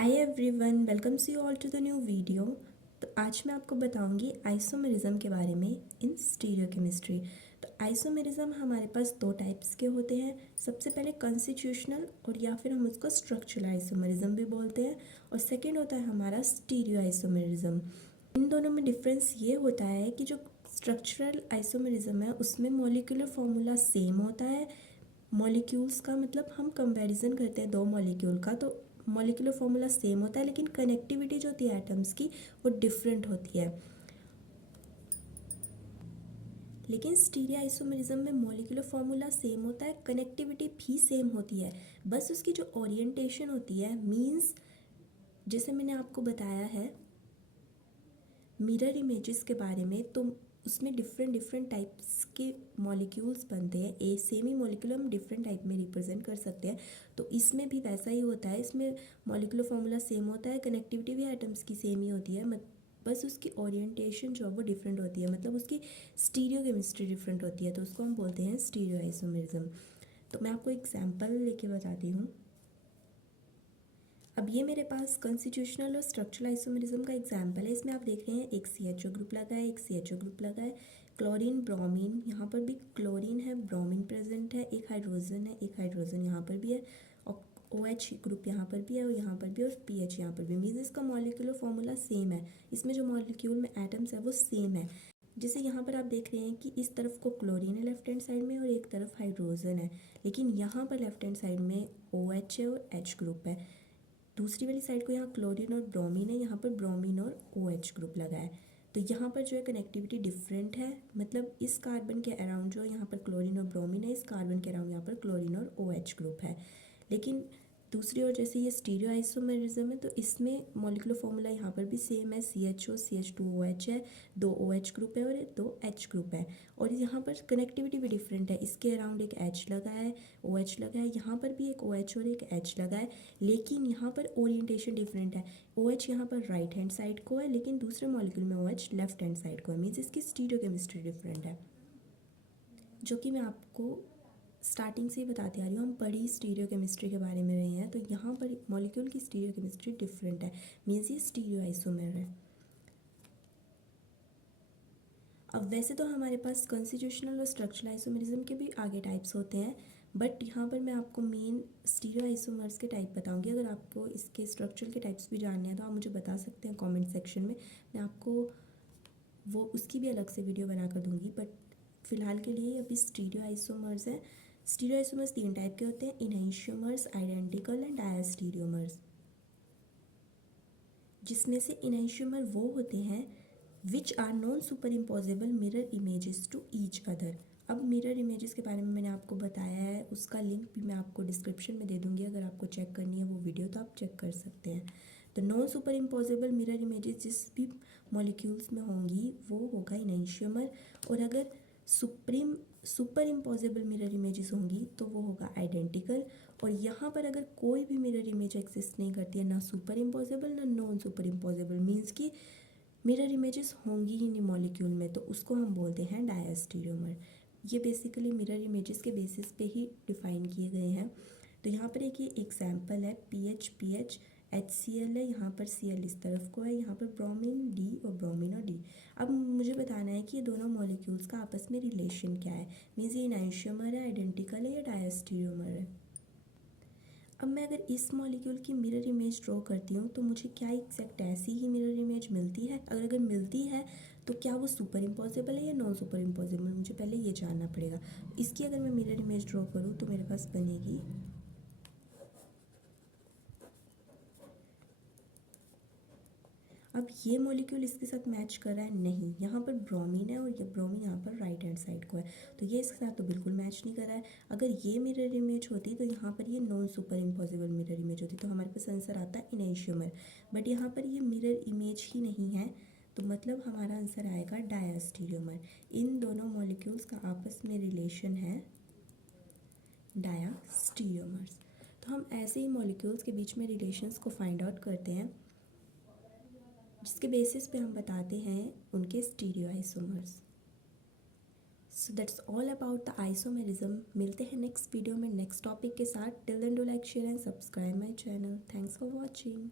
Hi everyone, welcomes you all to the new video. तो आज मैं आपको बताऊंगी आइसोमेरिज्म के बारे में इन स्टीरियोकेमिस्ट्री। तो आइसोमेरिज्म हमारे पास दो टाइप्स के होते हैं। सबसे पहले कॉन्स्टिट्यूशनल और या फिर हम उसको स्ट्रक्चरल आइसोमेरिज्म भी बोलते हैं, और सेकेंड होता है हमारा स्टीरियो आइसोमेरिज्म। इन दोनों में डिफरेंस ये होता है कि जो स्ट्रक्चरल आइसोमेरिज्म है उसमें मॉलिक्यूलर फॉर्मूला सेम होता है। मॉलिक्यूल्स का मतलब हम कंपैरिजन करते हैं दो मॉलिक्यूल का, तो मॉलिक्यूलर फॉर्मूला सेम होता है, लेकिन कनेक्टिविटी जो होती है एटम्स की वो डिफरेंट होती है। लेकिन स्टीरियो आइसोमेरिज्म में मॉलिक्यूलर फॉर्मूला सेम होता है, कनेक्टिविटी भी सेम होती है, बस उसकी जो ओरिएंटेशन होती है, मींस जैसे मैंने आपको बताया है मिरर इमेजेस के बारे में, तो उसमें डिफरेंट डिफरेंट टाइप्स के मॉलिक्यूल्स बनते हैं। ए सेम ही मॉलिक्यूल हम डिफरेंट टाइप में रिप्रेजेंट कर सकते हैं, तो इसमें भी वैसा ही होता है। इसमें मॉलिक्यूलर फॉर्मूला सेम होता है, कनेक्टिविटी भी एटम्स की सेम ही होती है, बस उसकी ओरिएंटेशन जो है वो डिफरेंट होती है, मतलब उसकी स्टीरियो केमिस्ट्री डिफरेंट होती है, तो उसको हम बोलते हैं स्टीरियो आइसोमेरिज्म। तो मैं आपको एग्जाम्पल लेके बताती हूँ। अब ये मेरे पास कॉन्स्टिट्यूशनल और स्ट्रक्चरल आइसोमेरिज्म का एग्जांपल है। इसमें आप देख रहे हैं एक CHO ग्रुप लगा है, एक CHO ग्रुप लगा है, क्लोरीन ब्रोमीन, यहाँ पर भी क्लोरीन है, ब्रोमीन प्रेजेंट है, एक हाइड्रोजन है, एक हाइड्रोजन यहाँ पर भी है, और OH ग्रुप यहाँ पर भी है, और यहाँ पर भी, और PH यहाँ पर भी। मीन्स इसका मॉलिक्यूलर फॉर्मूला सेम है, इसमें जो मॉलिक्यूल में एटम्स है वो सेम है। जैसे यहाँ पर आप देख रहे हैं कि इस तरफ को क्लोरीन है लेफ्ट हैंड साइड में, और एक तरफ हाइड्रोजन है, लेकिन यहाँ पर लेफ्ट हैंड साइड में OH है और H ग्रुप है। दूसरी वाली साइड को यहाँ क्लोरीन और ब्रोमीन है, यहाँ पर ब्रोमीन और OH ग्रुप लगा है, तो यहाँ पर जो है कनेक्टिविटी डिफरेंट है। मतलब इस कार्बन के अराउंड जो यहाँ पर क्लोरीन और ब्रोमीन है, इस कार्बन के अराउंड यहाँ पर क्लोरीन और OH ग्रुप है। लेकिन दूसरी ओर जैसे ये स्टीरियो आइसोमेरिज्म है, तो इसमें मॉलिक्यूलर फॉर्मूला यहाँ पर भी सेम है, CHO CH2OH है, दो OH ग्रुप है और दो H ग्रुप है, और यहाँ पर कनेक्टिविटी भी डिफरेंट है। इसके अराउंड एक H लगा है, OH लगा है, यहाँ पर भी एक OH और एक H लगा है, लेकिन यहाँ पर ओरिएंटेशन डिफरेंट है। OH यहाँ पर राइट हैंड साइड को है, लेकिन दूसरे मॉलिक्यूल में OH लेफ्ट हैंड साइड को है, मीन्स इसकी स्टीरियो केमिस्ट्री डिफरेंट है, जो कि मैं आपको स्टार्टिंग से ही बताती आ रही हूँ। हम बड़ी स्टीरियो केमिस्ट्री के बारे में रहे हैं, तो यहाँ पर मॉलिक्यूल की स्टीरियो केमिस्ट्री डिफरेंट है, मीन्स ये स्टीरियो आइसोमेर है। अब वैसे तो हमारे पास कॉन्स्टिट्यूशनल और स्ट्रक्चरल आइसोमेरिज्म के भी आगे टाइप्स होते हैं, बट यहाँ पर मैं आपको मेन स्टीरियो आइसोमर्स के टाइप बताऊँगी। अगर आपको इसके स्ट्रक्चरल के टाइप्स भी जानने हैं तो आप मुझे बता सकते हैं कमेंट सेक्शन में, मैं आपको वो उसकी भी अलग से वीडियो बना कर दूँगी। बट फिलहाल के लिए अभी स्टीरियो आइसोमर्स हैं। स्टीरियो आइसोमर्स तीन टाइप के होते हैं, इनैंशियोमर्स, आइडेंटिकल एंड डायस्टीरियोमर्स। जिसमें से इनैंशियोमर वो होते हैं which are non super impossible mirror images to each other. अब मिरर इमेजेस के बारे में मैंने आपको बताया है, उसका लिंक भी मैं आपको डिस्क्रिप्शन में दे दूँगी, अगर आपको चेक करनी है वो वीडियो तो आप चेक कर सकते हैं। तो non super impossible mirror images जिस भी मॉलिक्यूल्स में होंगी वो होगा इनैंशियोमर, और अगर सुपर इम्पोजिबल मिरर इमेजेस होंगी तो वो होगा आइडेंटिकल। और यहाँ पर अगर कोई भी मिरर इमेज एग्जिस्ट नहीं करती है, ना सुपर इम्पोजिबल ना नॉन सुपर इम्पोजिबल, मीन्स कि मिरर इमेजेस होंगी ही नहीं मॉलिक्यूल में, तो उसको हम बोलते हैं डायस्टीरियोमर। ये बेसिकली मिरर इमेजेस के बेसिस पे ही डिफाइन किए गए हैं। तो यहाँ पर एक ये एग्जाम्पल है, PH HCl है, यहाँ पर Cl इस तरफ को है, यहाँ पर ब्रोमीन D और ब्रोमीन और D। अब मुझे बताना है कि ये दोनों मॉलिक्यूल्स का आपस में रिलेशन क्या है, मीन्स ये इनैंशियोमर है, आइडेंटिकल है या डायस्टीरियोमर है। अब मैं अगर इस मॉलिक्यूल की मिरर इमेज ड्रॉ करती हूँ तो मुझे क्या एग्जैक्ट ऐसी ही मिरर इमेज मिलती है? अगर मिलती है तो क्या वो सुपर इम्पॉसिबल है या नॉन सुपर इम्पॉसिबल, मुझे पहले ये जानना पड़ेगा। इसकी अगर मैं मिरर इमेज ड्रॉ करूँ तो मेरे पास बनेगी अब ये मॉलिक्यूल इसके साथ मैच कर रहा है नहीं, यहाँ पर ब्रोमीन है और ये ब्रोमीन यहाँ पर राइट हैंड साइड को है, तो ये इसके साथ तो बिल्कुल मैच नहीं कर रहा है। अगर ये मिरर इमेज होती तो यहाँ पर ये non super impossible mirror image होती, तो हमारे पास आंसर आता है इनैंशियोमर। बट यहाँ पर ये मिरर इमेज ही नहीं है, तो मतलब हमारा आंसर आएगा डायस्टीरियोमर। इन दोनों मॉलिक्यूल्स का आपस में रिलेशन है डायस्टीरियोमर्स। तो हम ऐसे ही मॉलिक्यूल्स के बीच में रिलेशंस को फाइंड आउट करते हैं, जिसके बेसिस पे हम बताते हैं उनके stereo isomers. So that's all about the isomerism. मिलते हैं नेक्स्ट वीडियो में नेक्स्ट टॉपिक के साथ। Till then do like share and subscribe my channel. Thanks for watching.